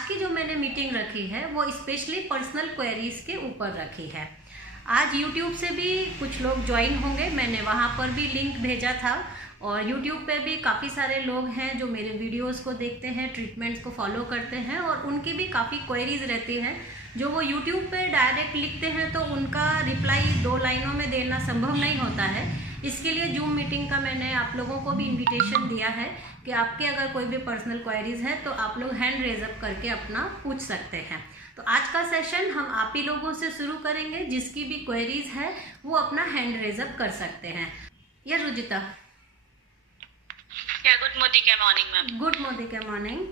आज की जो मैंने मीटिंग रखी है वो स्पेशली पर्सनल क्वेरीज के ऊपर रखी है। आज YouTube से भी कुछ लोग ज्वाइन होंगे, मैंने वहाँ पर भी लिंक भेजा था और YouTube पे भी काफ़ी सारे लोग हैं जो मेरे वीडियोस को देखते हैं, ट्रीटमेंट्स को फॉलो करते हैं और उनकी भी काफ़ी क्वेरीज रहती हैं जो वो YouTube पे डायरेक्ट लिखते हैं तो उनका रिप्लाई 2 लाइनों में देना संभव नहीं होता है। इसके लिए जूम मीटिंग का मैंने आप लोगों को भी इन्विटेशन दिया है कि आपके अगर कोई भी पर्सनल क्वेरीज है तो आप लोग हैंड रेज अप करके अपना पूछ सकते हैं। तो आज का सेशन हम आप ही लोगों से शुरू करेंगे, जिसकी भी क्वेरीज है वो अपना हैंड रेज अप कर सकते हैं। या Rujita? Good morning ma'am. Good morning.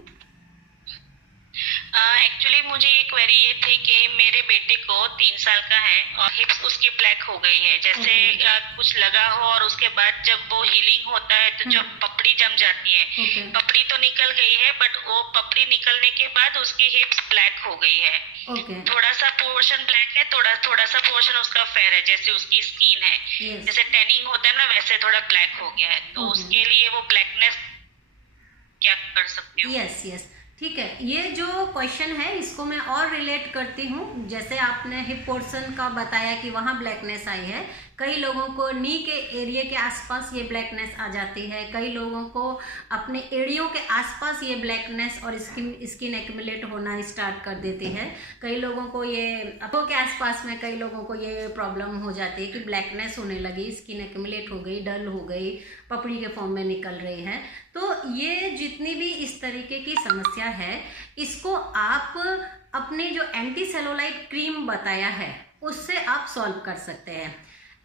Actually मुझे एक क्वेरी ये थी कि मेरे बेटे को 3 साल का है और हिप्स उसकी ब्लैक हो गई है, जैसे कुछ लगा हो और उसके बाद जब वो हीलिंग होता है तो जो पपड़ी जम जाती है, पपड़ी तो निकल गई है बट वो पपड़ी निकलने के बाद उसकी हिप्स ब्लैक हो गई है। थोड़ा सा पोर्शन ब्लैक है, थोड़ा सा पोर्शन उसका फेयर है, जैसे उसकी स्किन है जैसे टैनिंग होता है ना वैसे थोड़ा ब्लैक हो गया है। तो उसके लिए वो ब्लैकनेस क्या कर सकती हूँ? यस, ठीक है। ये जो क्वेश्चन है इसको मैं और रिलेट करती हूँ। जैसे आपने हिप पोर्शन का बताया कि वहाँ ब्लैकनेस आई है, कई लोगों को नी के एरिया के आसपास ये ब्लैकनेस आ जाती है, कई लोगों को अपने एड़ियों के आसपास ये ब्लैकनेस और स्किन एक्यूमुलेट होना स्टार्ट कर देती है, कई लोगों को ये आंखों के आसपास में कई लोगों को ये प्रॉब्लम हो जाती है कि ब्लैकनेस होने लगी, स्किन एक्यूमुलेट हो गई, डल हो गई, पपड़ी के फॉर्म में निकल रही है। तो ये जितनी भी इस तरीके की समस्या है इसको आप अपने जो एंटी सेलुलाइट क्रीम बताया है उससे आप सॉल्व कर सकते हैं।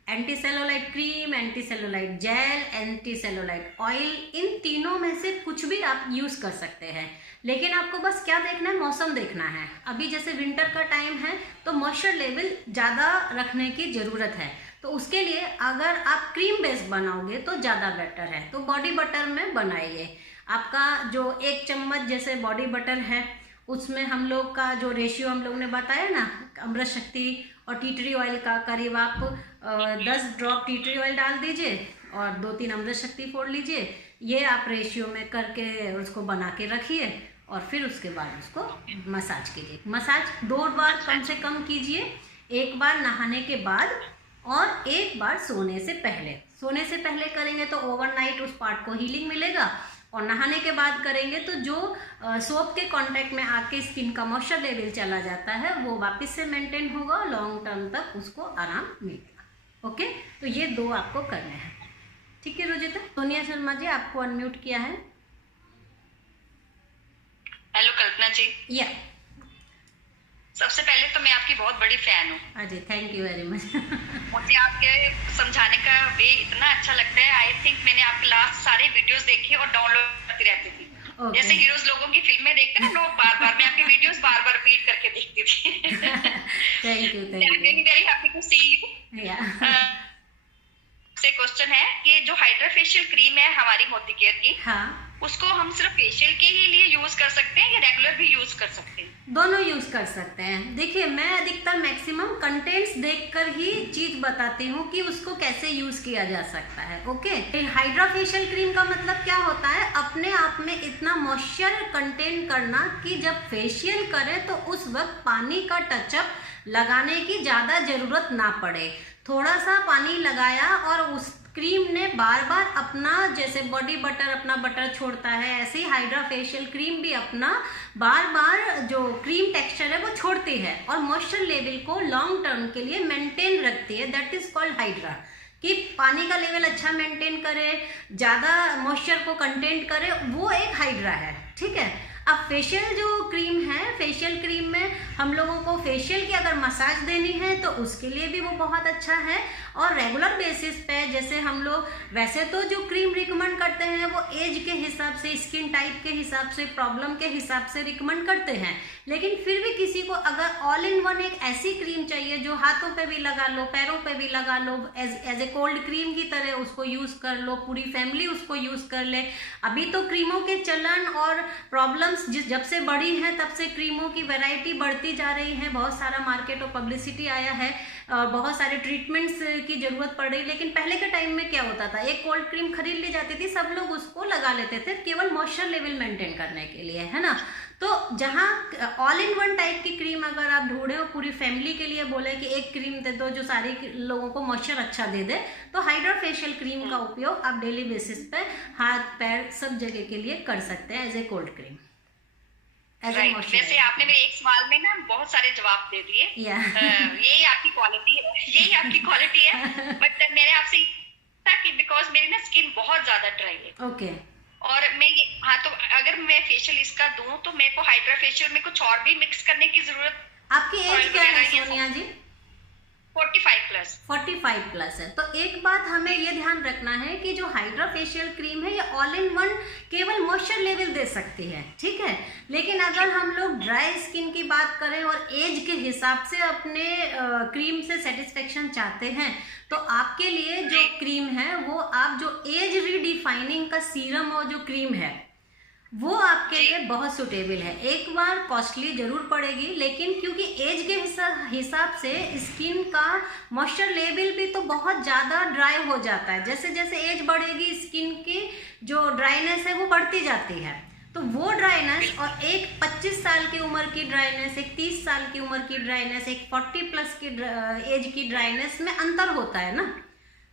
Anti cellulite cream, anti cellulite gel, anti cellulite oil, इन तीनों में से कुछ भी आप यूज़ कर सकते हैं। लेकिन आपको बस क्या देखना है, मौसम देखना है। अभी जैसे विंटर का टाइम है तो मॉइस्चर लेवल ज़्यादा रखने की ज़रूरत है, तो उसके लिए अगर आप क्रीम बेस बनाओगे तो ज़्यादा बेटर है। तो बॉडी बटर में बनाइए। आपका जो 1 चम्मच जैसे बॉडी बटर है उसमें हम लोग का जो रेशियो हम लोग ने बताया ना, अमृत शक्ति और टी ट्री ऑयल का करीब आप 10 ड्रॉप टी ट्री ऑयल डाल दीजिए और 2-3 अमृत शक्ति फोड़ लीजिए। ये आप रेशियो में करके उसको बना के रखिए और फिर उसके बाद उसको मसाज कीजिए। मसाज 2 बार कम से कम कीजिए, 1 बार नहाने के बाद और 1 बार सोने से पहले। सोने से पहले करेंगे तो ओवरनाइट उस पार्ट को हीलिंग मिलेगा और नहाने के बाद करेंगे तो जो सोप के कांटेक्ट में आके स्किन का मॉइस्चर लेवल चला जाता है वो वापस से मेंटेन होगा, लॉन्ग टर्म तक उसको आराम मिलेगा। ओके, तो ये 2 आपको करने हैं। ठीक है रुजिता? सोनिया शर्मा जी आपको अनम्यूट किया है। हेलो कल्पना जी। या सबसे पहले तो मैं आपकी बहुत बड़ी फैन हूँ। अरे थैंक यू वेरी मच। मुझे आपके समझाने का वे इतना अच्छा लगता है। आई थिंक मैंने आपके लास्ट सारे वीडियोस देखे और डाउनलोड करती रहती थी। जैसे हीरोज लोगों की फिल्में देखते हैं ना लोग बार-बार, मैं आपके वीडियोस बार-बार रिपीट करके देखती थी। Thank you. Very happy to see you. से क्वेश्चन है कि जो हाइड्रा फेशियल क्रीम है हमारी मोदी केयर की, उसको हम सिर्फ फेशियल के ही लिए यूज कर सकते हैं या रेगुलर भी यूज कर सकते हैं? दोनों यूज कर सकते हैं। देखिए मैं अधिकतर मैक्सिमम कंटेंट्स देखकर ही चीज बताती हूँ कि उसको कैसे यूज किया जा सकता है। ओके, हाइड्रा फेशियल क्रीम का मतलब क्या होता है, अपने आप में इतना मॉइस्चर कंटेन करना कि जब फेशियल करें तो उस वक्त पानी का टचअप लगाने की ज़्यादा ज़रूरत ना पड़े। थोड़ा सा पानी लगाया और उस क्रीम ने बार बार अपना, जैसे बॉडी बटर अपना बटर छोड़ता है, ऐसे ही हाइड्रा फेशियल क्रीम भी अपना बार बार जो क्रीम टेक्सचर है वो छोड़ती है और मॉइस्चर लेवल को लॉन्ग टर्म के लिए मेंटेन रखती है। दैट इज कॉल्ड हाइड्रा, कि पानी का लेवल अच्छा मेंटेन करे, ज़्यादा मॉइस्चर को कंटेंट करे, वो एक हाइड्रा है। ठीक है। अब फेशियल जो क्रीम है, फेशियल क्रीम में हम लोगों को फेशियल की अगर मसाज देनी है तो उसके लिए भी वो बहुत अच्छा है। और रेगुलर बेसिस पे जैसे हम लोग वैसे तो जो क्रीम रिकमेंड करते हैं वो एज के हिसाब से, स्किन टाइप के हिसाब से, प्रॉब्लम के हिसाब से रिकमेंड करते हैं, लेकिन फिर भी किसी को अगर ऑल इन वन एक ऐसी क्रीम चाहिए जो हाथों पे भी लगा लो, पैरों पे भी लगा लो, एज ए कोल्ड क्रीम की तरह उसको यूज़ कर लो, पूरी फैमिली उसको यूज़ कर ले। अभी तो क्रीमों के चलन और प्रॉब्लम प्रॉब्लम्स जब से बढ़ी हैं तब से क्रीमों की वैरायटी बढ़ती जा रही है, बहुत सारा मार्केट और पब्लिसिटी आया है, बहुत सारे ट्रीटमेंट्स की ज़रूरत पड़ रही। लेकिन पहले के टाइम में क्या होता था, एक कोल्ड क्रीम खरीद ली जाती थी, सब लोग उसको लगा लेते थे केवल मॉइस्चर लेवल मेंटेन करने के लिए, है ना। तो जहाँ ऑल इन वन टाइप की क्रीम अगर आप ढूंढे हो, पूरी फैमिली के लिए बोले कि एक क्रीम दे दो जो सारे लोगों को मॉइस्चर अच्छा दे दे, तो हाइड्रा फेशियल क्रीम का उपयोग आप डेली बेसिस पे हाथ पैर सब जगह के लिए कर सकते हैं एज ए कोल्ड क्रीम। वैसे आपने मेरे एक सवाल में ना बहुत सारे जवाब दे दिए। यही आपकी क्वालिटी है, यही आपकी क्वालिटी है। बट मैंने आपसे था कि बिकॉज मेरी ना स्किन बहुत ज्यादा ड्राई है। ओके। और मैं ये तो अगर मैं फेशियल इसका दूं तो मेरे को हाइड्रा फेशियल में कुछ और भी मिक्स करने की जरूरत। आपकी एज क्या है सोनिया जी? 45 प्लस है। तो एक बात हमें ये ध्यान रखना है कि जो हाइड्रा फेशियल क्रीम है ये ऑल इन वन केवल मॉइस्चर लेवल दे सकती है, ठीक है। लेकिन अगर हम लोग ड्राई स्किन की बात करें और एज के हिसाब से अपने क्रीम से सेटिस्फेक्शन चाहते हैं, तो आपके लिए जो क्रीम है वो आप जो एज रीडिफाइनिंग का सीरम और जो क्रीम है वो आपके लिए बहुत सुटेबल है। एक बार कॉस्टली जरूर पड़ेगी, लेकिन क्योंकि एज के हिसाब से स्किन का मॉइस्चर लेवल भी तो बहुत ज़्यादा ड्राई हो जाता है। जैसे जैसे एज बढ़ेगी स्किन की जो ड्राइनेस है वो बढ़ती जाती है। तो वो ड्राइनेस और एक 25 साल की उम्र की ड्राइनेस, एक 30 साल की उम्र की ड्राइनेस, एक 40 प्लस की एज की ड्राइनेस में अंतर होता है ना।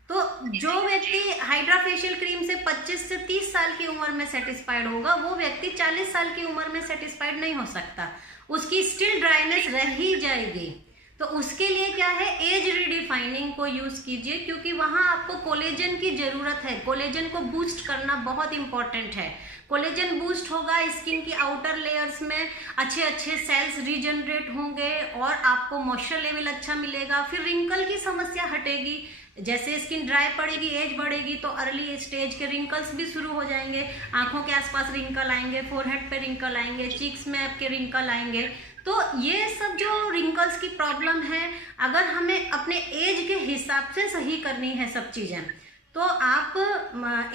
तो जो व्यक्ति हाइड्रा फेशियल क्रीम से 25 से 30 साल की उम्र में सेटिस्फाइड होगा, वो व्यक्ति 40 साल की उम्र में सेटिस्फाइड नहीं हो सकता, उसकी स्टिल ड्राइनेस रह ही जाएगी। तो उसके लिए क्या है, एज रिडिफाइनिंग को यूज़ कीजिए, क्योंकि वहाँ आपको कोलेजन की ज़रूरत है। कोलेजन को बूस्ट करना बहुत इंपॉर्टेंट है। कोलेजन बूस्ट होगा, स्किन की आउटर लेयर्स में अच्छे अच्छे सेल्स रीजनरेट होंगे और आपको मॉइस्चर लेवल अच्छा मिलेगा। फिर रिंकल की समस्या हटेगी। जैसे स्किन ड्राई पड़ेगी, एज बढ़ेगी, तो अर्ली स्टेज के रिंकल्स भी शुरू हो जाएंगे। आंखों के आसपास रिंकल आएंगे, फोरहेड पे रिंकल आएंगे, चीक्स में आपके रिंकल आएंगे। तो ये सब जो रिंकल्स की प्रॉब्लम है, अगर हमें अपने एज के हिसाब से सही करनी है सब चीज़ें, तो आप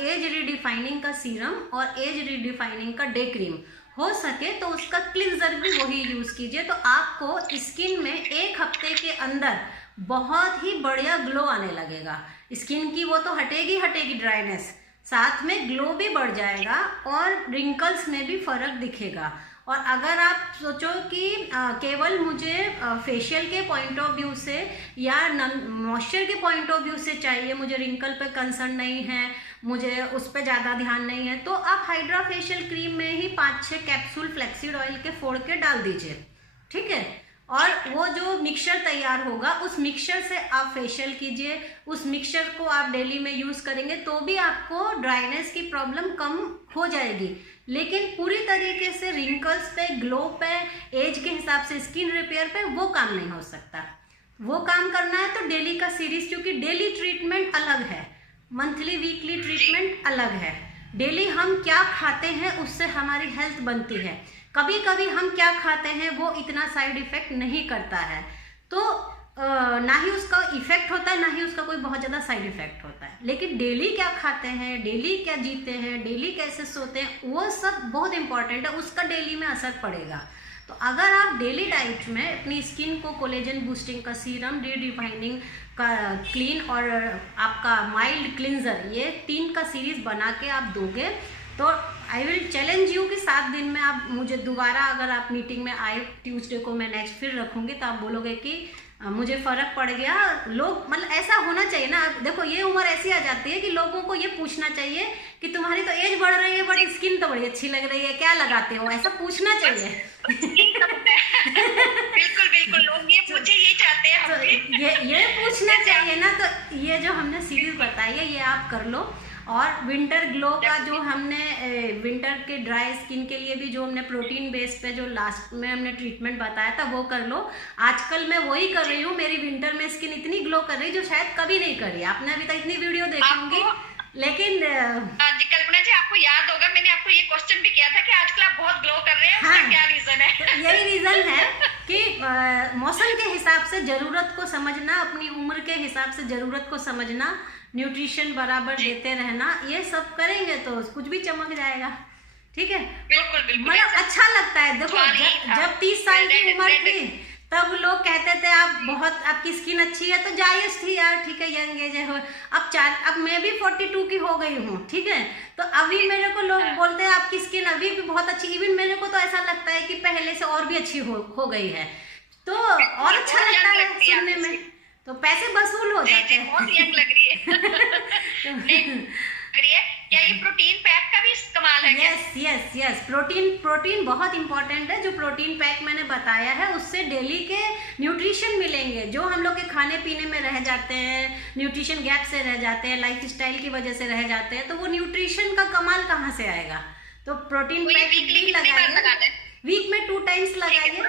एज रिडिफाइनिंग का सीरम और एज रिडिफाइनिंग का डे क्रीम, हो सके तो उसका क्लिंजर भी वही यूज़ कीजिए। तो आपको स्किन में एक हफ्ते के अंदर बहुत ही बढ़िया ग्लो आने लगेगा। स्किन की वो तो हटेगी ड्राइनेस, साथ में ग्लो भी बढ़ जाएगा और रिंकल्स में भी फ़र्क दिखेगा। और अगर आप सोचो कि केवल मुझे फेशियल के पॉइंट ऑफ व्यू से या मॉइस्चर के पॉइंट ऑफ व्यू से चाहिए, मुझे रिंकल पे कंसर्न नहीं है, मुझे उस पर ज़्यादा ध्यान नहीं है, तो आप हाइड्रा फेशियल क्रीम में ही 5-6 कैप्सूल फ्लैक्सीड ऑयल के फोड़ के डाल दीजिए, ठीक है। और वो जो मिक्सचर तैयार होगा उस मिक्सचर से आप फेशियल कीजिए। उस मिक्सचर को आप डेली में यूज़ करेंगे तो भी आपको ड्राइनेस की प्रॉब्लम कम हो जाएगी। लेकिन पूरी तरीके से रिंकल्स पे, ग्लो पे, एज के हिसाब से स्किन रिपेयर पे वो काम नहीं हो सकता। वो काम करना है तो डेली का सीरीज, क्योंकि डेली ट्रीटमेंट अलग है, मंथली वीकली ट्रीटमेंट अलग है। डेली हम क्या खाते हैं उससे हमारी हेल्थ बनती है। कभी कभी हम क्या खाते हैं वो इतना साइड इफेक्ट नहीं करता है, तो ना ही उसका इफेक्ट होता है, ना ही उसका कोई बहुत ज़्यादा साइड इफेक्ट होता है। लेकिन डेली क्या खाते हैं, डेली क्या जीते हैं, डेली कैसे सोते हैं, वो सब बहुत इंपॉर्टेंट है, उसका डेली में असर पड़ेगा। तो अगर आप डेली डाइट में अपनी स्किन को कोलेजन बूस्टिंग का सीरम, रिडिफाइनिंग का क्लीन और आपका माइल्ड क्लिंजर, ये 3 का सीरीज बना के आप दोगे, तो आई विल चैलेंज यू कि 7 दिन में आप मुझे दोबारा, अगर आप मीटिंग में आए, ट्यूसडे को मैं नेक्स्ट फिर रखूँगी, तो आप बोलोगे कि मुझे फ़र्क पड़ गया। लोग, मतलब ऐसा होना चाहिए ना। देखो ये उम्र ऐसी आ जाती है कि लोगों को ये पूछना चाहिए कि तुम्हारी तो एज बढ़ रही है बट स्किन तो बड़ी अच्छी लग रही है, क्या लगाते हो, ऐसा पूछना चाहिए। बिल्कुल बिल्कुल, लोग ये पूछे, यही चाहते हैं हम भी। ये पूछना चाहिए ना। तो ये जो हमने सीरीज बताई है ये आप कर लो। और विंटर ग्लो का जो हमने विंटर के ड्राई स्किन के लिए भी जो हमने प्रोटीन बेस पे जो लास्ट में हमने ट्रीटमेंट बताया था वो कर लो। आजकल मैं वही कर रही हूँ। मेरी विंटर में स्किन इतनी ग्लो कर रही है जो शायद कभी नहीं करी। आपने अभी तक इतनी वीडियो देखी होंगी, लेकिन कल्पना जी आपको याद होगा मैंने आपको ये क्वेश्चन भी किया था कि आजकल आप बहुत ग्लो कर रहे हैं। हाँ, उसका क्या रीजन है? तो यही रीजन है कि मौसम के हिसाब से जरूरत को समझना, अपनी उम्र के हिसाब से जरूरत को समझना, न्यूट्रिशन बराबर देते रहना, ये सब करेंगे तो कुछ भी चमक जाएगा। ठीक है, बिल्कुल बिल्कुल मतलब अच्छा लगता है। देखो जब 30 साल की उम्र थी तब लोग कहते थे आप बहुत, आपकी स्किन अच्छी है, तो जायज थी यार, ठीक है, यंग एज है। अब मैं भी 42 की हो गई हूँ, ठीक है, तो अभी मेरे को लोग बोलते हैं आपकी स्किन अभी भी बहुत अच्छी, इवन मेरे को तो ऐसा लगता है कि पहले से और भी अच्छी हो गई है, तो और अच्छा लगता है सुनने में, तो पैसे वसूल हो जाते हैं। बहुत यंग लग रही है। क्या ये प्रोटीन पैक का भी इस्तेमाल है? यस, प्रोटीन बहुत इंपॉर्टेंट है। जो प्रोटीन पैक मैंने बताया है उससे डेली के न्यूट्रिशन मिलेंगे, जो हम लोग के खाने पीने में रह जाते हैं, न्यूट्रिशन गैप से रह जाते हैं, लाइफ स्टाइल की वजह से रह जाते हैं, तो वो न्यूट्रिशन का कमाल कहाँ से आएगा? तो प्रोटीन पैक भी लगाइए, वीक में 2 टाइम्स लगाइए।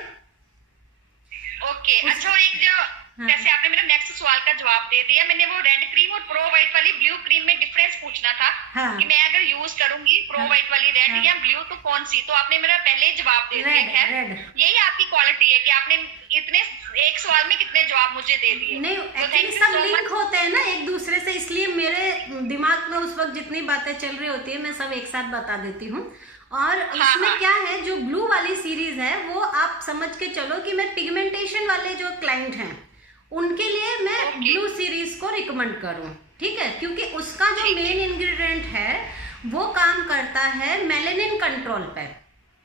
ओके, अच्छा, और एक जो जैसे आपने मेरा नेक्स्ट सवाल का जवाब दे दिया, मैंने वो रेड क्रीम और प्रो वाइट वाली ब्लू क्रीम में डिफरेंस पूछना था। कि मैं अगर यूज करूंगी प्रो वाइट वाली रेड या ब्लू तो कौन सी, तो आपने मेरा पहले जवाब दे दिया है। यही आपकी क्वालिटी है कि आपने इतने एक सवाल में कितने जवाब मुझे दे दिए। नहीं, एक्चुअली सब लिंक होते हैं ना एक दूसरे से, इसलिए मेरे दिमाग में उस वक्त जितनी बातें चल रही होती है मैं सब एक साथ बता देती हूँ। और इसमें क्या है, जो ब्लू वाली सीरीज है वो आप समझ के चलो कि मैं पिगमेंटेशन वाले जो क्लाइंट हैं उनके लिए मैं ब्लू सीरीज को रिकमेंड करूं, ठीक है, क्योंकि उसका जो मेन इंग्रेडिएंट है वो काम करता है मेलेनिन कंट्रोल पे,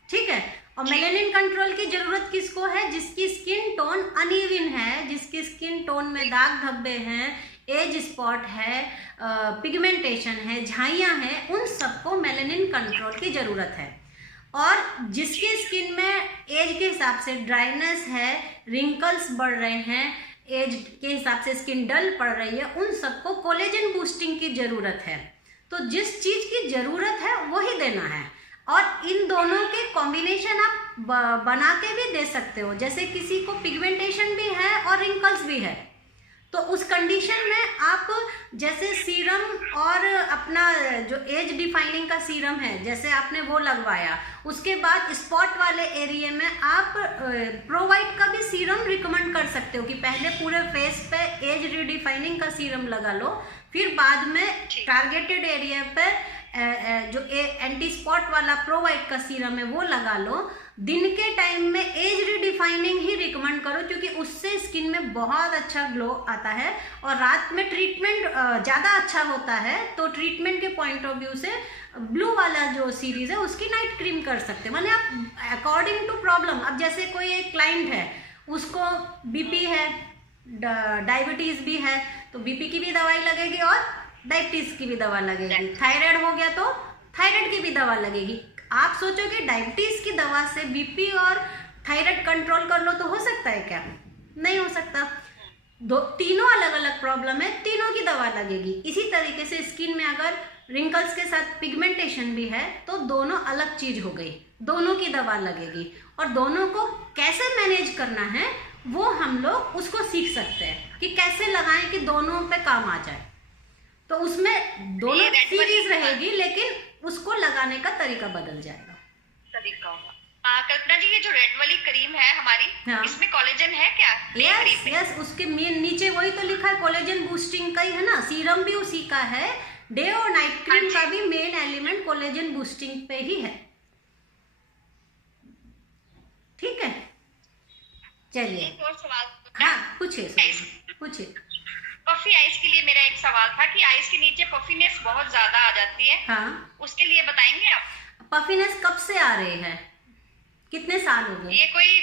ठीक है। और मेलेनिन कंट्रोल की जरूरत किसको है? जिसकी स्किन टोन अनइवन है, जिसकी स्किन टोन में दाग धब्बे हैं, एज स्पॉट है, पिगमेंटेशन है, झाइयाँ हैं, उन सबको मेलेनिन कंट्रोल की जरूरत है। और जिसकी स्किन में एज के हिसाब से ड्राइनेस है, रिंकल्स बढ़ रहे हैं, एज के हिसाब से स्किन डल पड़ रही है, उन सबको कोलेजन बूस्टिंग की जरूरत है। तो जिस चीज की जरूरत है वही देना है, और इन दोनों के कॉम्बिनेशन आप बना के भी दे सकते हो। जैसे किसी को पिगमेंटेशन भी है और रिंकल्स भी है, तो उस कंडीशन में आप जैसे सीरम और अपना जो एज डिफाइनिंग का सीरम है, जैसे आपने वो लगवाया, उसके बाद स्पॉट वाले एरिया में आप प्रोवाइट का भी सीरम रिकमेंड कर सकते हो कि पहले पूरे फेस पे एज रिडिफाइनिंग का सीरम लगा लो, फिर बाद में टारगेटेड एरिया पे जो एंटी स्पॉट वाला प्रोवाइट का सीरम है वो लगा लो। दिन के टाइम में एज रिडिफाइनिंग ही रिकमेंड करो, क्योंकि उससे स्किन में बहुत अच्छा ग्लो आता है, और रात में ट्रीटमेंट ज़्यादा अच्छा होता है। तो ट्रीटमेंट के पॉइंट ऑफ व्यू से ब्लू वाला जो सीरीज़ है उसकी नाइट क्रीम कर सकते हैं, माने आप अकॉर्डिंग टू प्रॉब्लम। अब जैसे कोई एक क्लाइंट है, उसको बीपी है, डायबिटीज़ भी है, तो बीपी की भी दवाई लगेगी और डायबिटीज़ की भी दवा लगेगी। थायराइड हो गया तो थायराइड की भी दवा लगेगी। आप सोचो कि डायबिटीज की दवा से बीपी और थायराइड कंट्रोल कर लो, तो हो सकता है क्या? नहीं हो सकता। तीनों अलग अलग प्रॉब्लम है, तीनों की दवा लगेगी। इसी तरीके से स्किन में अगर रिंकल्स के साथ पिगमेंटेशन भी है तो दोनों अलग चीज हो गई, दोनों की दवा लगेगी। और दोनों को कैसे मैनेज करना है वो हम लोग उसको सीख सकते हैं कि कैसे लगाएं कि दोनों पे काम आ जाए। तो उसमें दोनों सीरीज रहेगी, लेकिन उसको लगाने का तरीका बदल जाएगा। तरीका होगा। कल्पना जी, ये जो रेड वाली क्रीम है हमारी, हाँ, इसमें कोलेजन है क्या? यस, उसके मेन नीचे वही तो लिखा है, कोलेजन बूस्टिंग का ही है ना। सीरम भी उसी का है, डे और नाइट क्रीम का भी मेन एलिमेंट कोलेजन बूस्टिंग पे ही है। ठीक है, चलिए। एक और सवाल। हाँ, पूछिए। पफी आइज के लिए मेरा एक सवाल था कि आइज के नीचे पफीनेस बहुत ज्यादा आ जाती है, हाँ, उसके लिए बताएंगे आप? पफीनेस कब से आ रही है? कितने साल हो गए? ये कोई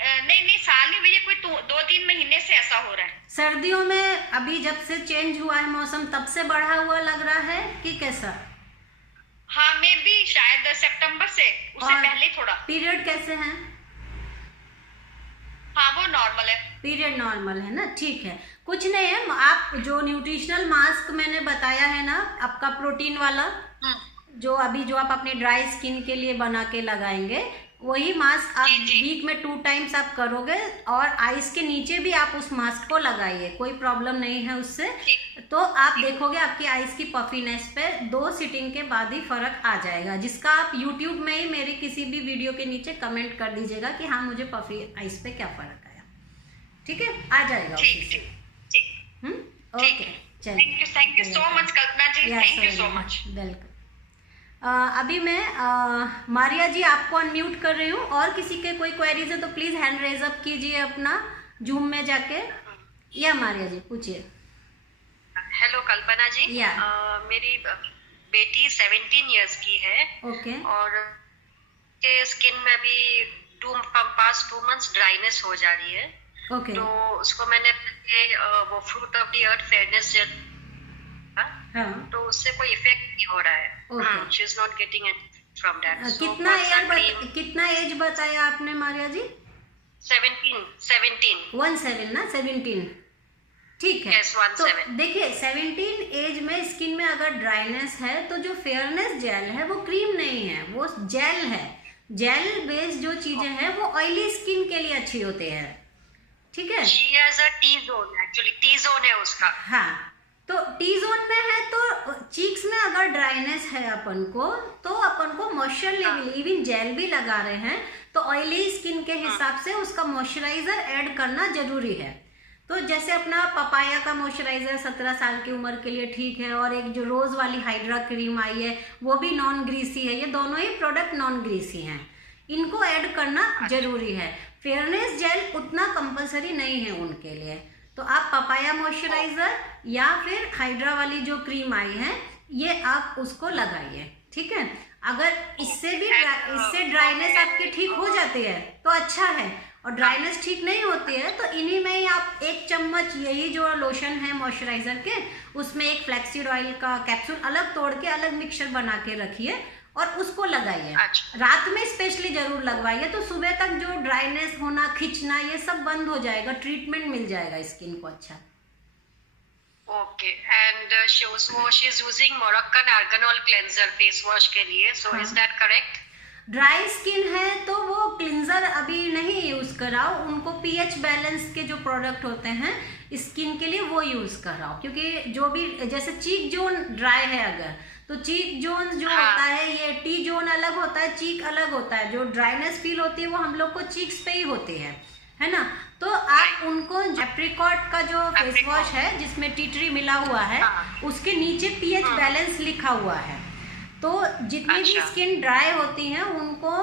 नहीं साल नहीं भैया, कोई 2-3 महीने से ऐसा हो रहा है। सर्दियों में अभी जब से चेंज हुआ है मौसम, तब से बढ़ा हुआ लग रहा है कि कैसा? हाँ, मैं भी शायद सितंबर से, उससे पहले थोड़ा। पीरियड कैसे हैं? हाँ, वो नॉर्मल है। पीरियड नॉर्मल है ना, ठीक है, कुछ नहीं है। आप जो न्यूट्रिशनल मास्क मैंने बताया है ना, आपका प्रोटीन वाला, जो आप अपने ड्राई स्किन के लिए बना के लगाएंगे, वही मास्क आप वीक में 2 टाइम्स आप करोगे, और आइस के नीचे भी आप उस मास्क को लगाइए, कोई प्रॉब्लम नहीं है उससे। तो आप देखोगे आपकी आइस की पफीनेस पे 2 सिटिंग के बाद ही फर्क आ जाएगा, जिसका आप यूट्यूब में ही मेरी किसी भी वीडियो के नीचे कमेंट कर दीजिएगा कि हाँ, मुझे पफी आइस पे क्या फर्क आया। ठीक है, आ जाएगा। Okay, thank you so much Kalpana ji, thank you so much. Welcome. अभी मैं मारिया जी आपको अनम्यूट कर रही हूँ, और किसी के कोई क्वेरीज है तो प्लीज हैंड रेज अप कीजिए अपना जूम में जाके। या मारिया जी पूछिए। हेलो कल्पना जी। मेरी बेटी 17 इयर्स की है। ओके। और के स्किन में भी पास्ट 2 मंथ्स ड्राइनेस हो जा रही है। ओके। तो उसको मैंने वो fruit of the earth fairness gel, तो उससे कोई इफेक्ट नहीं हो रहा है। She is not getting it from that. कितना एज बताया आपने मारिया जी? 17 17 ना? 17 ठीक है। yes, तो देखिए 17 एज में स्किन में अगर ड्राइनेस है तो जो फेयरनेस जेल है वो क्रीम नहीं है, वो जेल है। जेल बेस्ड जो चीजें हैं वो ऑयली स्किन के लिए अच्छी होते हैं, ठीक है। She has a T-zone, actually T-zone है उसका। हाँ, तो टी जोन में है तो चीक्स में अगर ड्राइनेस है अपन को मॉइस्चर लेवल इवन जेल भी लगा रहे हैं तो ऑयली स्किन के हिसाब से उसका मॉइस्चराइजर ऐड करना जरूरी है। तो जैसे अपना पपाया का मॉइस्चराइजर 17 साल की उम्र के लिए ठीक है, और एक जो रोज वाली हाइड्रा क्रीम आई है वो भी नॉन ग्रीसी है। ये दोनों ही प्रोडक्ट नॉन ग्रीसी हैं, इनको ऐड करना जरूरी है। फेयरनेस जेल उतना कंपलसरी नहीं है उनके लिए। तो आप पपाया मॉइस्चराइजर या फिर हाइड्रा वाली जो क्रीम आई है ये आप उसको लगाइए, ठीक है। अगर इससे ड्राइनेस आपकी ठीक हो जाती है तो अच्छा है, और ड्राइनेस ठीक नहीं होती है तो इन्हीं में ही आप 1 चम्मच यही जो लोशन है मॉइस्चराइजर के, उसमें एक फ्लैक्सीड ऑयल का कैप्सूल अलग तोड़ के अलग मिक्सचर बना के रखिए और उसको लगाइए। रात में स्पेशली जरूर लगवाइए, तो सुबह तक जो ड्राइनेस होना, खिंचना, ये सब बंद हो जाएगा, ट्रीटमेंट मिल जाएगा स्किन को अच्छा। Okay. And she is using Moroccan argan oil cleanser face wash के लिए, so is that correct? Dry skin है तो वो क्लिंजर अभी नहीं यूज कराओ, उनको पीएच बैलेंस के जो प्रोडक्ट होते हैं स्किन के लिए वो यूज कराओ, क्योंकि जो भी जैसे चीक जोन ड्राई है अगर तो चीक जोन जो होता है, ये टी जोन अलग होता है, चीक अलग होता है। जो ड्राइनेस फील होती है वो हम लोग को चीक्स पे ही होती है ना। तो आप उनको एप्रिकॉट का जो फेस वॉश है जिसमें टी ट्री मिला हुआ है उसके नीचे पीएच बैलेंस लिखा हुआ है, तो जितनी भी स्किन ड्राई होती हैं उनको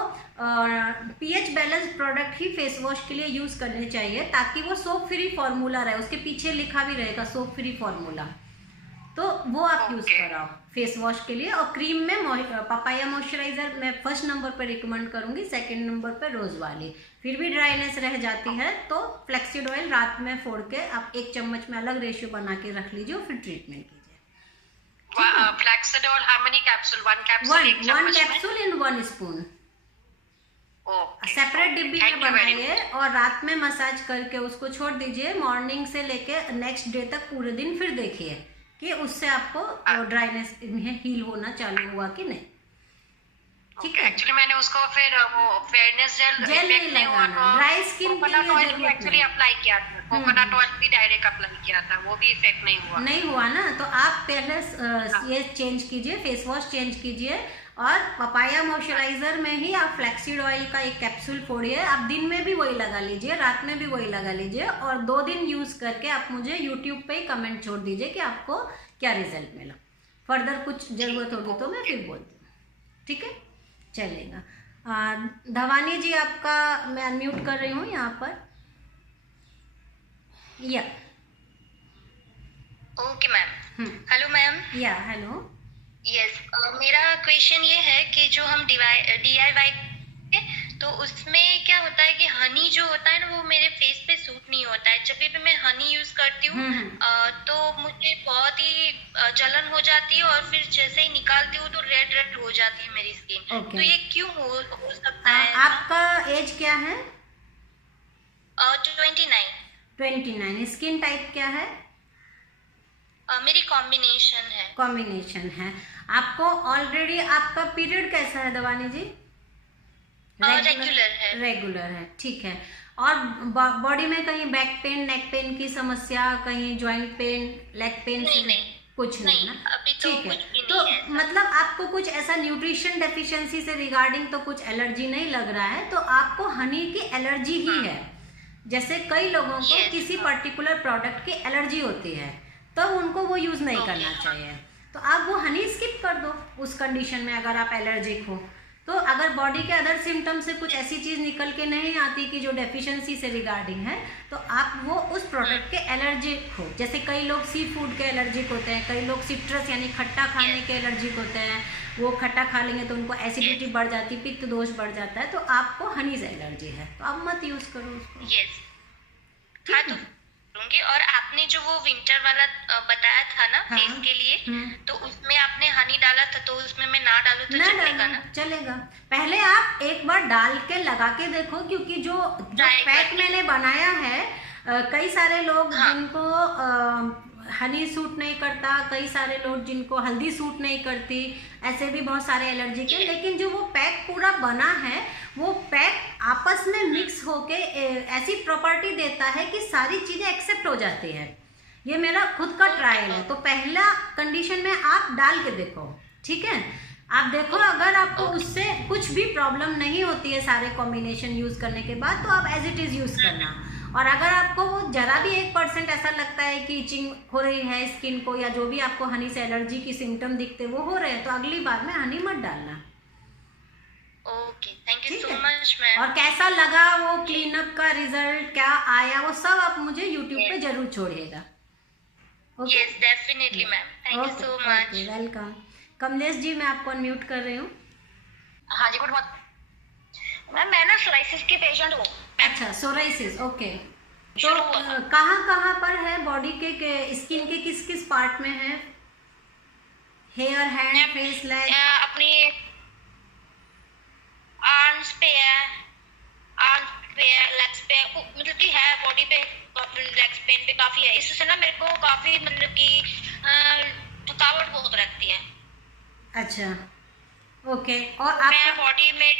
पीएच बैलेंस प्रोडक्ट ही फेस वॉश के लिए यूज करने चाहिए, ताकि वो सोप फ्री फॉर्मूला रहे, उसके पीछे लिखा भी रहेगा सोप फ्री फॉर्मूला, तो वो आप यूज कराओ फेस वॉश के लिए। और क्रीम में पपाया मॉइस्चराइजर मैं फर्स्ट नंबर पर रिकमेंड करूंगी, सेकंड नंबर पर रोज वाली। फिर भी ड्राइनेस रह जाती है तो फ्लैक्सीड ऑयल रात में फोड़ के आप 1 चम्मच में अलग रेशियो बना के रख लीजिए और फिर ट्रीटमेंट कीजिए। Flaxseed oil how many capsule? 1 capsule? 1 capsule in 1 spoon. Separate डिब्बी में बनाइए और रात में मसाज करके उसको छोड़ दीजिए। मॉर्निंग से लेके नेक्स्ट डे तक पूरे दिन फिर देखिए कि उससे आपको ड्राइनेस हील होना चालू हुआ कि नहीं, ठीक है। एक्चुअली मैंने उसको फिर वो फेयरनेस जेल नहीं लगाना, ड्राई स्किन के लिए एक्चुअली अप्लाई किया था, कोकोनट ऑयल भी डायरेक्ट अप्लाई किया था, वो भी इफेक्ट नहीं हुआ ना। तो आप पहले ये चेंज कीजिए, फेस वॉश चेंज कीजिए, और पपाया मॉइस्चराइजर में ही आप फ्लैक्सीड ऑयल का 1 कैप्सूल फोड़िए। आप दिन में भी वही लगा लीजिए, रात में भी वही लगा लीजिए, और 2 दिन यूज करके आप मुझे यूट्यूब पे ही कमेंट छोड़ दीजिए कि आपको क्या रिजल्ट मिला। फर्दर कुछ जरूरत होगी तो मैं फिर बोलती हूँ, ठीक है, चलेगा। धवानी जी आपका मैं अनम्यूट कर रही हूँ यहाँ पर। या ओके मैम। Hello ma'am. या हेलो। यस, मेरा क्वेश्चन ये है कि जो हम DIY तो उसमें क्या होता है कि हनी जो होता है ना वो मेरे फेस पे सूट नहीं होता है। जब भी मैं हनी यूज करती हूँ तो मुझे बहुत ही जलन हो जाती है, और फिर जैसे ही निकालती हूँ तो रेड हो जाती है मेरी स्किन। तो ये क्यों हो सकता है? आपका एज क्या है? 29। स्किन टाइप क्या है? मेरी कॉम्बिनेशन है। आपको ऑलरेडी आपका पीरियड कैसा है दवानी जी? रेगुलर है, ठीक है। और बॉडी में कहीं बैक पेन, नेक पेन की समस्या, कहीं जॉइंट पेन, लेग पेन? नहीं, कुछ नहीं ना, अभी तो ठीक है। कुछ भी तो नहीं है। मतलब आपको कुछ ऐसा न्यूट्रिशन डेफिशिएंसी से रिगार्डिंग तो कुछ एलर्जी नहीं लग रहा है, तो आपको हनी की एलर्जी ही है। जैसे कई लोगों को किसी पर्टिकुलर प्रोडक्ट की एलर्जी होती है तो उनको वो यूज नहीं करना चाहिए। तो आप वो हनी स्किप कर दो उस कंडीशन में, अगर आप एलर्जिक हो तो। अगर बॉडी के अदर सिम्टम से कुछ ऐसी चीज़ निकल के नहीं आती कि जो डेफिशिएंसी से रिगार्डिंग है, तो आप वो उस प्रोडक्ट के एलर्जिक हो। जैसे कई लोग सी फूड के एलर्जिक होते हैं, कई लोग सिट्रस यानी खट्टा खाने के एलर्जिक होते हैं, वो खट्टा खा लेंगे तो उनको एसिडिटी बढ़ जाती है, पित्त दोष बढ़ जाता है, तो आपको हनी से एलर्जी है तो आप मत यूज़ करो उसको। हाँ तो लूंगी। और आपने जो वो विंटर वाला बताया था ना फेस के लिए, तो उसमें आपने हनी डाला था, तो उसमें मैं ना डालूं तो चलेगा ना? चलेगा। पहले आप एक बार डाल के लगा के देखो, क्योंकि जो पैक मैंने बनाया है, कई सारे लोग जिनको हनी सूट नहीं करता, कई सारे लोग जिनको हल्दी सूट नहीं करती, ऐसे भी बहुत सारे एलर्जी के, लेकिन जो वो पैक पूरा बना है, वो पैक आपस में मिक्स होके ऐसी प्रॉपर्टी देता है कि सारी चीज़ें एक्सेप्ट हो जाती है। ये मेरा खुद का ट्रायल है। तो पहला कंडीशन में आप डाल के देखो, ठीक है? आप देखो, अगर आपको उससे कुछ भी प्रॉब्लम नहीं होती है सारे कॉम्बिनेशन यूज़ करने के बाद, तो आप एज इट इज़ यूज़ करना। और अगर आपको वो जरा भी 1% ऐसा लगता है कि इचिंग हो रही है स्किन को, या जो भी आपको हनी से एलर्जी की सिम्टम दिखते वो हो रहे हैं, तो अगली बार में हनी मत डालना। Okay, thank you so much ma'am. और कैसा लगा वो क्लीनअप का रिजल्ट, क्या आया, वो सब आप मुझे यूट्यूब पे जरूर छोड़िएगा। Yes definitely ma'am, thank you so much. Welcome. Kamlesh ji, मैं आपको अनम्यूट कर रही हूँ। हाँ जी, गुड मॉर्निंग मैम। मैं ना सोराइसिस की पेशेंट हूँ। अच्छा, सोराइसिस, ओके। तो कहाँ पर है बॉडी के स्किन के किस किस पार्ट में है? Hair, hand, face, leg? अपनी आर्म्स पे है, लेग्स पे, मतलब कि है बॉडी पे, लेग्स पेन पे काफी है। इससे ना मेरे को काफी मतलब कि थकावट बहुत रहती है। अच्छा, ओके। और आपका बॉडी में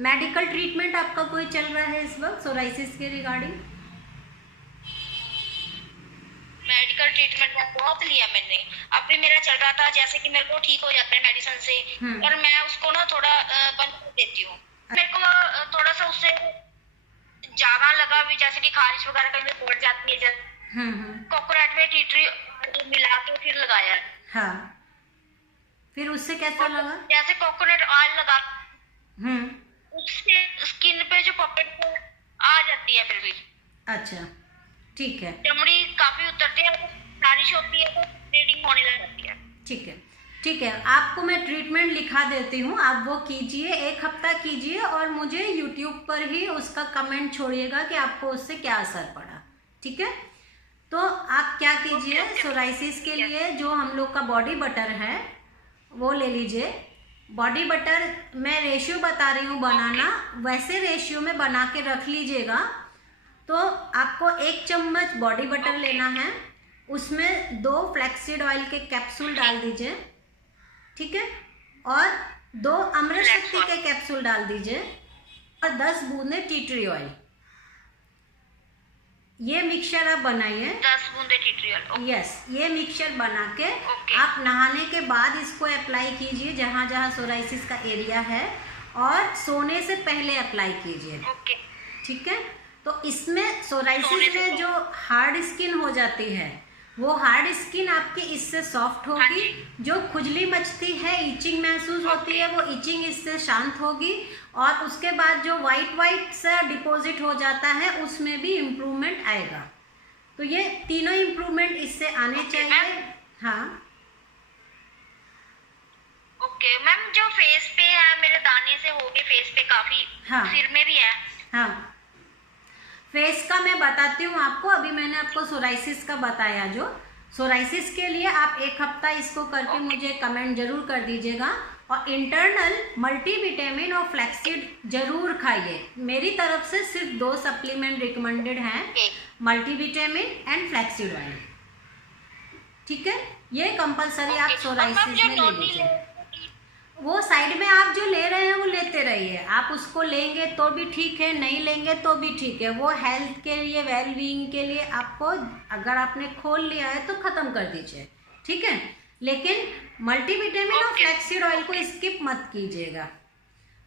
मेडिकल ट्रीटमेंट आपका कोई चल रहा है इस वक्त सोराइसिस के रिगार्डिंग? मेडिकल ट्रीटमेंट बहुत लिया मैंने, अब भी मेरा चल रहा था। जैसे कि मेरे को ठीक हो जाता है मेडिसिन से, और मैं उसको ना थोड़ा बंद कर देती हूँ। मेरे को थोड़ा सा उससे ज्यादा लगा भी, जैसे कि खारिश वगैरह कहीं बढ़ जाती है। जब कोकोनट में टी ट्री मिला के फिर लगाया। हाँ, फिर उससे कैसा लगा? जैसे कोकोनट ऑयल लगा, उससे स्किन पे जो पॉकेट आ जाती है फिर भी। अच्छा, ठीक है। चमड़ी काफी उतरती है, खारिश होती है तो ब्लीडिंग होने लग जाती है। ठीक है, ठीक है। आपको मैं ट्रीटमेंट लिखा देती हूँ, आप वो कीजिए, 1 हफ्ता कीजिए, और मुझे यूट्यूब पर ही उसका कमेंट छोड़िएगा कि आपको उससे क्या असर पड़ा, ठीक है? तो आप क्या कीजिए, सोराइसिस के लिए जो हम लोग का बॉडी बटर है वो ले लीजिए। बॉडी बटर मैं रेशियो बता रही हूँ बनाना, वैसे रेशियो में बना के रख लीजिएगा। तो आपको 1 चम्मच बॉडी बटर लेना है, उसमें 2 फ्लैक्सीड ऑयल के कैप्सूल डाल दीजिए, ठीक है? और 2 अमृत शक्ति के कैप्सूल डाल दीजिए, और 10 बूंदे टी ट्री ऑयल। ये मिक्सचर आप बनाइए। 10 बूंदे टी ट्री ऑयल। यस, ये मिक्सचर बना के आप नहाने के बाद इसको अप्लाई कीजिए जहाँ जहाँ सोराइसिस का एरिया है, और सोने से पहले अप्लाई कीजिए, ठीक है? तो इसमें सोराइसिस में जो हार्ड स्किन हो जाती है, वो हार्ड स्किन आपकी इससे सॉफ्ट होगी। जो खुजली मचती है, इचिंग महसूस होती है, वो इचिंग इससे शांत होगी। और उसके बाद जो वाइट सा डिपॉजिट हो जाता है, उसमें भी इम्प्रूवमेंट आएगा। तो ये तीनों इम्प्रूवमेंट इससे आने चाहिए। हाँ ओके मैम, जो फेस पे है मेरे दाने से हो गए फेस पे काफी, सिर में भी है। हाँ, फेस का मैं बताती हूँ आपको। अभी मैंने आपको सोराइसिस का बताया। जो सोराइसिस के लिए आप 1 हफ्ता इसको करके मुझे कमेंट जरूर कर दीजिएगा। और इंटरनल मल्टीविटामिन और फ्लैक्सीड जरूर खाइए। मेरी तरफ से सिर्फ 2 सप्लीमेंट रिकमेंडेड हैं, मल्टीविटामिन एंड फ्लैक्सीड ऑयल, ठीक है? ये कंपलसरी आप सोराइसिस में ले लीजिए। वो साइड में आप जो ले रहे हैं वो लेते रहिए। आप उसको लेंगे तो भी ठीक है, नहीं लेंगे तो भी ठीक है। वो हेल्थ के लिए, वेल बीइंग के लिए आपको, अगर आपने खोल लिया है तो ख़त्म कर दीजिए, ठीक है? लेकिन मल्टीविटामिन और फ्लैक्सीड ऑयल को स्किप मत कीजिएगा,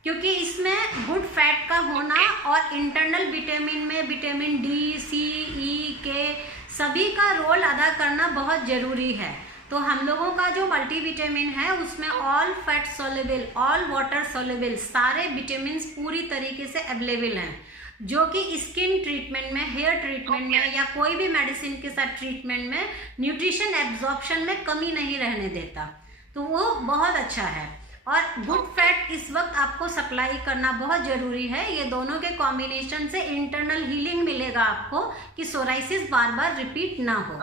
क्योंकि इसमें गुड फैट का होना और इंटरनल विटामिन में विटामिन डी, सी, ई, के सभी का रोल अदा करना बहुत ज़रूरी है। तो हम लोगों का जो मल्टीविटामिन है उसमें all fat soluble, all water soluble सारे विटामिन पूरी तरीके से अवेलेबल हैं, जो कि स्किन ट्रीटमेंट में, हेयर ट्रीटमेंट में या कोई भी मेडिसिन के साथ ट्रीटमेंट में न्यूट्रिशन एब्जॉर्प्शन में कमी नहीं रहने देता। तो वो बहुत अच्छा है। और गुड फैट इस वक्त आपको सप्लाई करना बहुत ज़रूरी है। ये दोनों के कॉम्बिनेशन से इंटरनल हीलिंग मिलेगा आपको कि सोराइसिस बार बार रिपीट ना हो।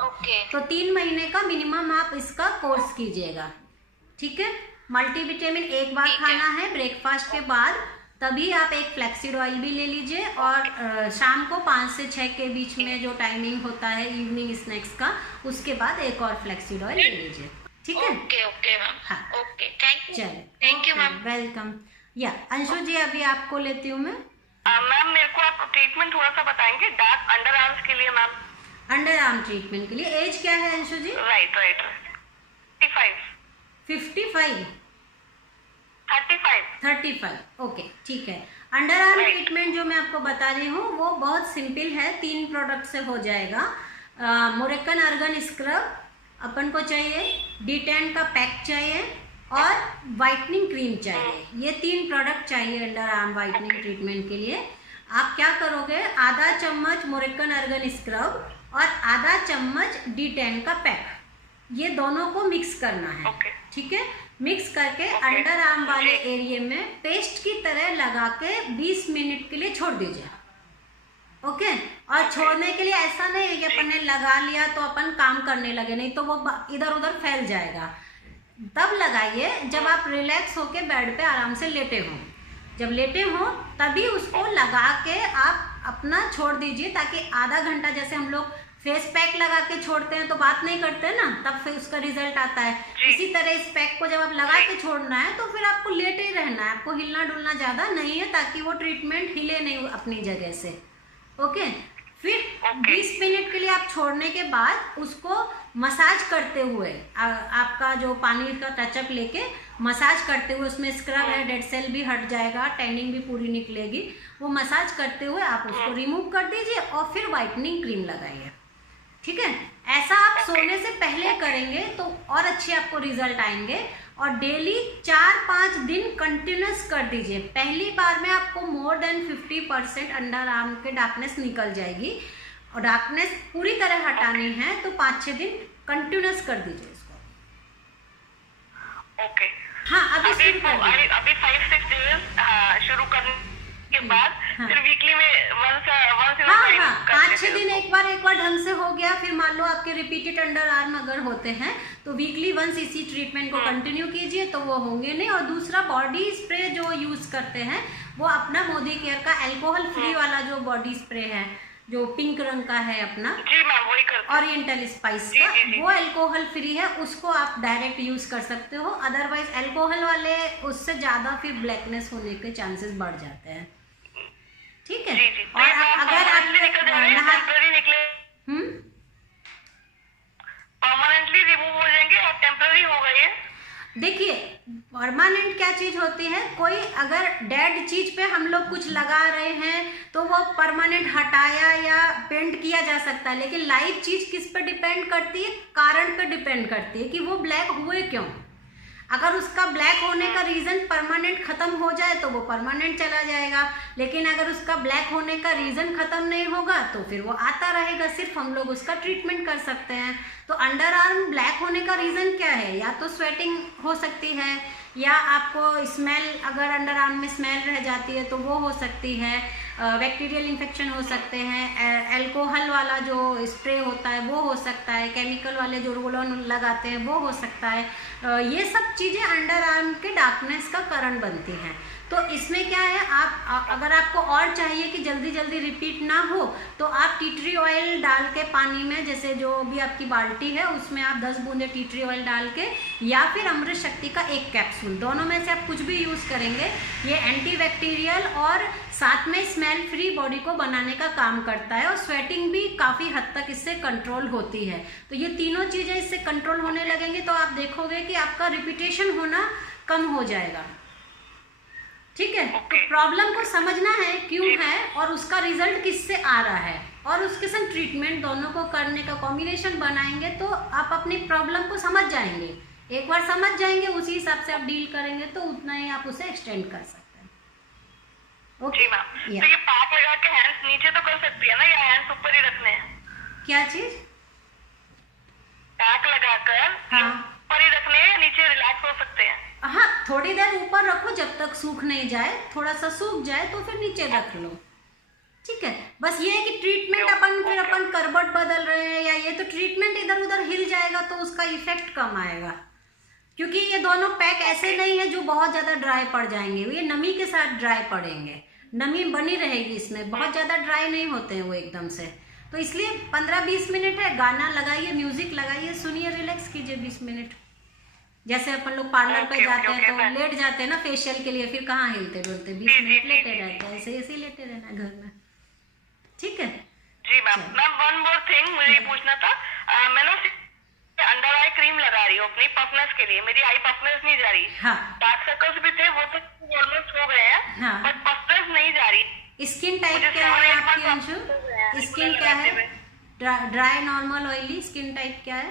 तो 3 महीने का मिनिमम आप इसका कोर्स कीजिएगा, ठीक है। मल्टीविटामिन एक बार खाना है ब्रेकफास्ट के बाद, तभी आप एक फ्लैक्सीड ऑयल भी ले लीजिए और शाम को 5 से 6 के बीच में जो टाइमिंग होता है इवनिंग स्नैक्स का, उसके बाद एक और फ्लैक्सीड ऑयल ले लीजिए, ठीक है। Okay ma'am. हाँ ओके, थैंक यू। चलिए, थैंक यू मैम। वेलकम। या अंशु जी, अभी आपको लेती हूँ मैं। मैम मेरे को आप ट्रीटमेंट थोड़ा सा बताएंगे डार्क अंडर आर्म्स के लिए मैम? अंडर आर्म ट्रीटमेंट के लिए एज क्या है अंशु जी? राइट 55 35, ओके, ठीक है। अंडर आर्म ट्रीटमेंट जो मैं आपको बता रही हूँ वो बहुत सिंपल है, 3 प्रोडक्ट से हो जाएगा। मोरेक्कन अर्गन स्क्रब अपन को चाहिए, D10 का पैक चाहिए और वाइटनिंग क्रीम चाहिए। ये 3 प्रोडक्ट चाहिए अंडर आर्म वाइटनिंग ट्रीटमेंट के लिए। आप क्या करोगे, आधा चम्मच मोरेक्कन अर्गन स्क्रब और आधा चम्मच D10 का पैक, ये दोनों को मिक्स करना है, ठीक है। मिक्स करके अंडर आर्म वाले एरिया में पेस्ट की तरह लगा के 20 मिनट के लिए छोड़ दीजिए, ओके। और छोड़ने के लिए ऐसा नहीं है कि अपन ने लगा लिया तो अपन काम करने लगे, नहीं तो वो इधर उधर फैल जाएगा। तब लगाइए जब आप रिलैक्स होके बेड पे आराम से लेटे हो। जब लेटे हो तभी उसको लगा के आप अपना छोड़ दीजिए, ताकि आधा घंटा, जैसे हम लोग फेस पैक लगा के छोड़ते हैं तो बात नहीं करते ना, तब फिर उसका रिजल्ट आता है। इसी तरह इस पैक को जब आप लगा के छोड़ना है तो फिर आपको लेटे ही रहना है, आपको हिलना डुलना ज़्यादा नहीं है, ताकि वो ट्रीटमेंट हिले नहीं अपनी जगह से, ओके। फिर 20 मिनट के लिए आप छोड़ने के बाद उसको मसाज करते हुए, आपका जो पानी का टचअप लेके मसाज करते हुए, उसमें स्क्रब है, डेड सेल भी हट जाएगा, टैनिंग भी पूरी निकलेगी, वो मसाज करते हुए आप उसको रिमूव कर दीजिए और फिर वाइटनिंग क्रीम लगाइए, ठीक है। ऐसा आप सोने से पहले करेंगे तो और अच्छे आपको रिजल्ट आएंगे। और डेली 4-5 दिन कंटिन्यूस कर दीजिए। पहली बार में आपको मोर देन 50% अंडर आर्म के डार्कनेस निकल जाएगी, और डार्कनेस पूरी तरह हटानी है तो 5-6 दिन कंटिन्यूस कर दीजिए इसको, ओके। हाँ, अभी शुरू कर दीजिए। अभी 5-6 डेज शुरू करने के बाद फिर वीकली में once 5-6 दिन एक बार ढंग से हो गया, फिर मान लो आपके रिपीटेड अंडर आर्म अगर होते हैं तो वीकली वंस इसी ट्रीटमेंट को कंटिन्यू कीजिए तो वो होंगे नहीं। और दूसरा, बॉडी स्प्रे जो यूज करते हैं वो अपना मोदी केयर का अल्कोहल फ्री वाला जो बॉडी स्प्रे है, जो पिंक रंग का है अपना, जी मैम, वही करते हैं। ओरिएंटल स्पाइस का, वो अल्कोहल फ्री है, उसको आप डायरेक्ट यूज कर सकते हो। अदरवाइज अल्कोहल वाले उससे ज्यादा फिर ब्लैकनेस होने के चांसेस बढ़ जाते हैं, ठीक है। और अगर आप परमानेंटली रिमूव हो जाएंगे और टेम्पररी हो गए। देखिए, परमानेंट क्या चीज होती है, कोई अगर डेड चीज पे हम लोग कुछ लगा रहे हैं तो वो परमानेंट हटाया या पेंट किया जा सकता है, लेकिन लाइव चीज किस पे डिपेंड करती है, कारण पे डिपेंड करती है कि वो ब्लैक हुए क्यों। अगर उसका ब्लैक होने का रीज़न परमानेंट ख़त्म हो जाए तो वो परमानेंट चला जाएगा, लेकिन अगर उसका ब्लैक होने का रीज़न ख़त्म नहीं होगा तो फिर वो आता रहेगा, सिर्फ हम लोग उसका ट्रीटमेंट कर सकते हैं। तो अंडर आर्म ब्लैक होने का रीज़न क्या है, या तो स्वेटिंग हो सकती है, या आपको स्मेल, अगर अंडर आर्म में स्मेल रह जाती है तो वो हो सकती है, बैक्टीरियल इन्फेक्शन हो सकते हैं, अल्कोहल वाला जो स्प्रे होता है वो हो सकता है, केमिकल वाले जो रोल ऑन लगाते हैं वो हो सकता है। ये सब चीज़ें अंडर आर्म के डार्कनेस का कारण बनती हैं। तो इसमें क्या है, आप अगर आपको और चाहिए कि जल्दी जल्दी रिपीट ना हो तो आप टी ट्री ऑयल डाल के पानी में, जैसे जो भी आपकी बाल्टी है उसमें आप 10 बूंदे टी ट्री ऑयल डाल के, या फिर अमृत शक्ति का 1 कैप्सूल, दोनों में से आप कुछ भी यूज़ करेंगे, ये एंटीबैक्टीरियल और साथ में स्मेल फ्री बॉडी को बनाने का काम करता है, और स्वेटिंग भी काफ़ी हद तक इससे कंट्रोल होती है। तो ये तीनों चीज़ें इससे कंट्रोल होने लगेंगी तो आप देखोगे कि आपका रिपीटेशन होना कम हो जाएगा, ठीक है। तो प्रॉब्लम को समझना है क्यों है और उसका रिजल्ट किससे आ रहा है, और उसके संग ट्रीटमेंट दोनों को करने का कॉम्बिनेशन बनाएंगे तो आप अपनी प्रॉब्लम को समझ जाएंगे। एक बार समझ जाएंगे उसी हिसाब से आप डील करेंगे तो उतना ही आप उसे एक्सटेंड कर सकते हैं। ओके मैम, तो ये पैक लगा के हैंड्स नीचे तो कर सकती है ना, या हैंड्स ऊपर ही रखने हैं? क्या चीज? पैक लगाकर ऊपर ही रखने हैं या नीचे रिलैक्स हो सकते हैं? हाँ, थोड़ी देर ऊपर रखो जब तक सूख नहीं जाए, थोड़ा सा सूख जाए तो फिर नीचे रख लो, ठीक है। बस ये है कि ट्रीटमेंट अपन करबट बदल रहे हैं या ये, तो ट्रीटमेंट इधर उधर हिल जाएगा तो उसका इफेक्ट कम आएगा, क्योंकि ये दोनों पैक ऐसे नहीं है जो बहुत ज़्यादा ड्राई पड़ जाएंगे, ये नमी के साथ ड्राई पड़ेंगे, नमी बनी रहेगी इसमें, बहुत ज़्यादा ड्राई नहीं होते हैं वो एकदम से। तो इसलिए 15-20 मिनट है, गाना लगाइए, म्यूजिक लगाइए, सुनिए, रिलैक्स कीजिए 20 मिनट। जैसे अपन लोग पार्लर पे जाते हैं तो लेट जाते हैं ना फेशियल के लिए, फिर कहाँ हिलते डुलते, 20 मिनट लेटे रहते हैं, ऐसे लेटे रहना घर में, ठीक है जी ma'am. Ma'am one more thing मुझे ये पूछना था, मैंने अंडर आई क्रीम लगा रही हूँ अपनी पफनेस के लिए, मेरी आई पफनेस नहीं जा रही। डार्क सर्कल्स भी थे वो तो ऑलमोस्ट हो गए हैं, बट पफनेस नहीं जा रही। स्किन टाइप क्या है आपकी अंशु? स्किन क्या है? Dry, normal, oily? Skin type क्या है?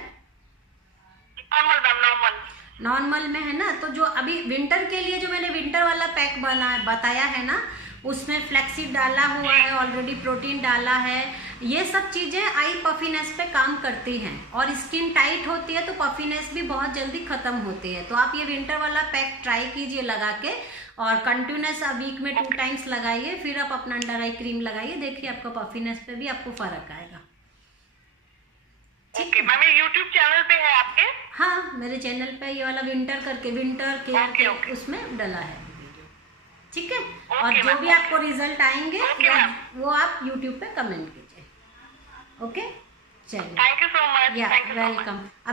Normal ma'am, normal. नॉर्मल में है ना, तो जो अभी विंटर के लिए जो मैंने विंटर वाला पैक बताया है ना, उसमें फ्लैक्सीड डाला हुआ है ऑलरेडी, प्रोटीन डाला है, ये सब चीज़ें आई पफीनेस पे काम करती हैं, और स्किन टाइट होती है तो पफीनेस भी बहुत जल्दी ख़त्म होती है। तो आप ये विंटर वाला पैक ट्राई कीजिए लगा के, और कंटिन्यूस वीक में 2 टाइम्स लगाइए, फिर आप अपना अंडर आई क्रीम लगाइए, देखिए आपका पफीनेस पे भी आपको फ़र्क आएगा। ओके मैम, ये यूट्यूब चैनल पे है आपके? हाँ, मेरे चैनल पे ये वाला विंटर करके, विंटर केयर उसमें डला है वीडियो, ठीक है। और जो भी आपको रिजल्ट आएंगे वो आप यूट्यूब पे कमेंट कीजिए, ओके। चलिए, थैंक यू सो मच। या वेलकम।